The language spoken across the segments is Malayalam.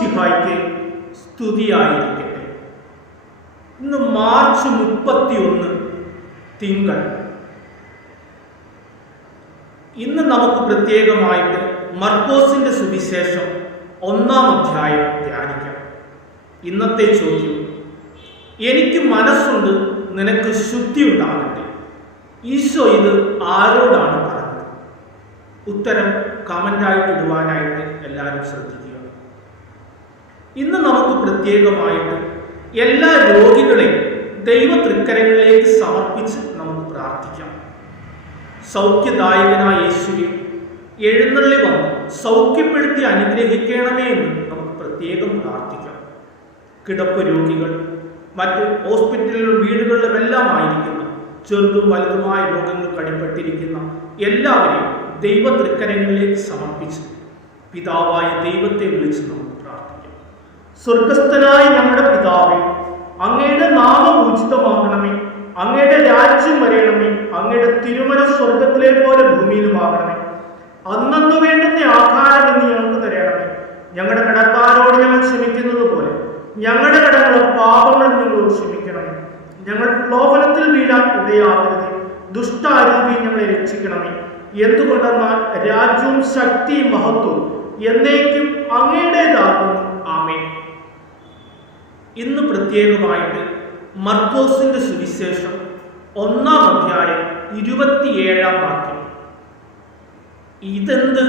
മിശിഹായ്ക്ക് സ്തുതിയായിരിക്കട്ടെ. ഇന്ന് മാർച്ച് മുപ്പത്തി ഒന്ന് തിങ്കൾ. ഇന്ന് നമുക്ക് പ്രത്യേകമായിട്ട് മർക്കോസിന്റെ സുവിശേഷം ഒന്നാം അധ്യായം ധ്യാനിക്കാം. ഇന്നത്തെ ചോദ്യം എനിക്ക് മനസ്സുണ്ട് നിനക്ക് ശുദ്ധി ഉണ്ടാകട്ടെ ഈശോ ഇത് ആരോടാണ് പറഞ്ഞത്? ഉത്തരം കമന്റായിട്ട് ഇടുവാനായിട്ട് എല്ലാവരും ശ്രദ്ധിക്കുക. ഇന്ന് നമുക്ക് പ്രത്യേകമായിട്ട് എല്ലാ രോഗികളെയും ദൈവ തൃക്കരങ്ങളിലേക്ക് സമർപ്പിച്ച് നമുക്ക് പ്രാർത്ഥിക്കാം. സൗഖ്യദായകനായ യേശുവെ എഴുന്നള്ളി വന്ന് സൗഖ്യപ്പെടുത്തി അനുഗ്രഹിക്കണമേ എന്ന് നമുക്ക് പ്രത്യേകം പ്രാർത്ഥിക്കാം. കിടപ്പ് രോഗികൾ മറ്റ് വീടുകളിലും എല്ലാം ആയിരിക്കുന്ന ചെറുതും വലുതുമായ രോഗങ്ങൾ കടിപ്പെട്ടിരിക്കുന്ന എല്ലാവരെയും ദൈവ തൃക്കരങ്ങളിലേക്ക് സമർപ്പിച്ച് പിതാവായ ദൈവത്തെ വിളിച്ച് നമുക്ക് സ്വർഗസ്ഥനായ നമ്മുടെ പിതാവേ അങ്ങയുടെ നാമം ഉചിതമാകണമേ അങ്ങയുടെ രാജ്യം വരയണമേ അങ്ങയുടെ തിരുമല സ്വർഗത്തിലെ പോലെ ഭൂമിയിലുമാകണമേ. അന്നു വേണ്ടുന്ന ആഹാരം എന്ന് ഞങ്ങൾക്ക് തരണമേ. ഞങ്ങളുടെ കടക്കാരോട് ഞങ്ങൾ ക്ഷമിക്കുന്നത് പോലെ ഞങ്ങളുടെ കടങ്ങളും പാപങ്ങളും ഞങ്ങളോട് ക്ഷമിക്കണമേ. ഞങ്ങൾ ലോകനത്തിൽ വീഴാൻ ഇടയാകരുത് ദുഷ്ടാരൂപി ഞങ്ങളെ രക്ഷിക്കണമേ. എന്തുകൊണ്ടെന്നാൽ രാജ്യവും ശക്തിയും മഹത്വവും എന്നേക്കും അങ്ങയുടേതാകുന്നു. ഇന്ന് പ്രത്യേകമായിട്ട് മർക്കോസിന്റെ സുവിശേഷം ഒന്നാം അധ്യായം ഇരുപത്തിയേഴാം വാക്യം. ഇതെന്ത്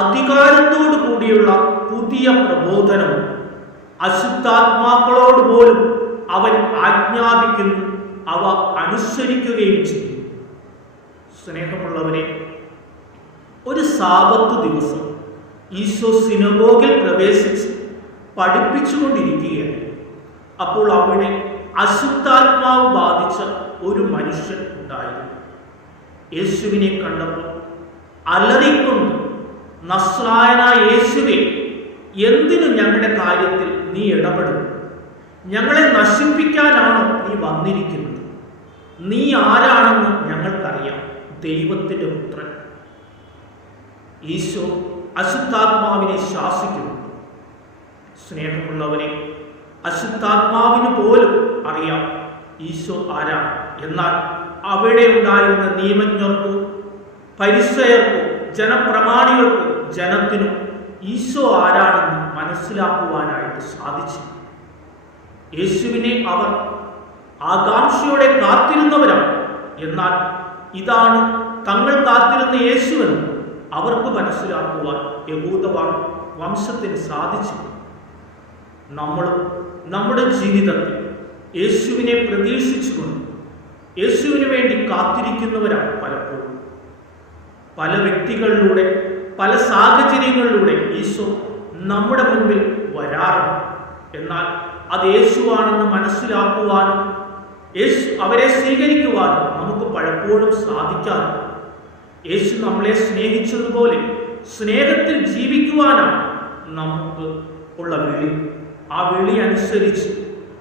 അധികാരത്തോടു കൂടിയുള്ള പുതിയ പ്രബോധനം? അശുദ്ധാത്മാക്കളോട് പോലും അവൻ ആജ്ഞാപിക്കുന്നു അവ അനുസരിക്കുകയും ചെയ്യും. സ്നേഹമുള്ളവരെ ഒരു സാപത്ത് ദിവസം ഈശോ സിനഗോഗിൽ പ്രവേശിച്ച് പഠിപ്പിച്ചുകൊണ്ടിരിക്കുകയാണ്. അപ്പോൾ അവിടെ അശുദ്ധാത്മാവ് ബാധിച്ച ഒരു മനുഷ്യൻ ഉണ്ടായിരുന്നു. യേശുവിനെ കണ്ടപ്പോൾ അലറിക്കൊണ്ട് നസ്രായന യേശുവെ എന്തിനു ഞങ്ങളുടെ കാര്യത്തിൽ നീ ഇടപെടുന്നു? ഞങ്ങളെ നശിപ്പിക്കാനാണോ നീ വന്നിരിക്കുന്നത്? നീ ആരാണെന്ന് ഞങ്ങൾക്കറിയാം ദൈവത്തിന്റെ പുത്രൻ. ഈശോ അശുദ്ധാത്മാവിനെ ശാസിക്കുന്നു. സ്നേഹമുള്ളവനെ അശുദ്ധാത്മാവിന് പോലും അറിയാം ഈശോ ആരാ എന്നാൽ അവിടെ ഉണ്ടായിരുന്ന നിയമജ്ഞർക്കും പരിസയർക്കും ജനപ്രമാണികൾക്കോ ജനത്തിനും ഈശോ ആരാണെന്ന് മനസ്സിലാക്കുവാനായിട്ട് സാധിച്ചു. യേശുവിനെ അവർ ആകാംക്ഷയോടെ കാത്തിരുന്നവരാണ്. എന്നാൽ ഇതാണ് തങ്ങൾ കാത്തിരുന്ന യേശുവെന്ന് അവർക്ക് മനസ്സിലാക്കുവാൻ യഹൂദ വംശത്തിന് സാധിച്ചു. നമ്മളും നമ്മുടെ ജീവിതത്തിൽ യേശുവിനെ പ്രതീക്ഷിച്ചുകൊണ്ട് യേശുവിന് വേണ്ടി കാത്തിരിക്കുന്നവരാണ് പലപ്പോഴും. പല വ്യക്തികളിലൂടെ പല സാഹചര്യങ്ങളിലൂടെ ഈശോ നമ്മുടെ മുമ്പിൽ വരാറുണ്ട്. എന്നാൽ അത് യേശുവാണെന്ന് മനസ്സിലാക്കുവാനും യേശു അവരെ സ്വീകരിക്കുവാനും നമുക്ക് പലപ്പോഴും സാധിക്കാറുണ്ട്. യേശു നമ്മളെ സ്നേഹിച്ചതുപോലെ സ്നേഹത്തിൽ ജീവിക്കുവാനാണ് നമുക്ക് ഉള്ള വിളി. ആ വിളി അനുസരിച്ച്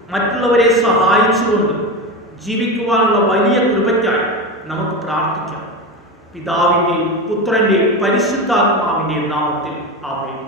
മറ്റുള്ളവരെ സഹായിച്ചുകൊണ്ട് ജീവിക്കുവാനുള്ള വലിയ കൃപയ്ക്കായി നമുക്ക് പ്രാർത്ഥിക്കാം. പിതാവിന്റെയും പുത്രന്റെയും പരിശുദ്ധാത്മാവിന്റെയും നാമത്തിൽ ആമേൻ.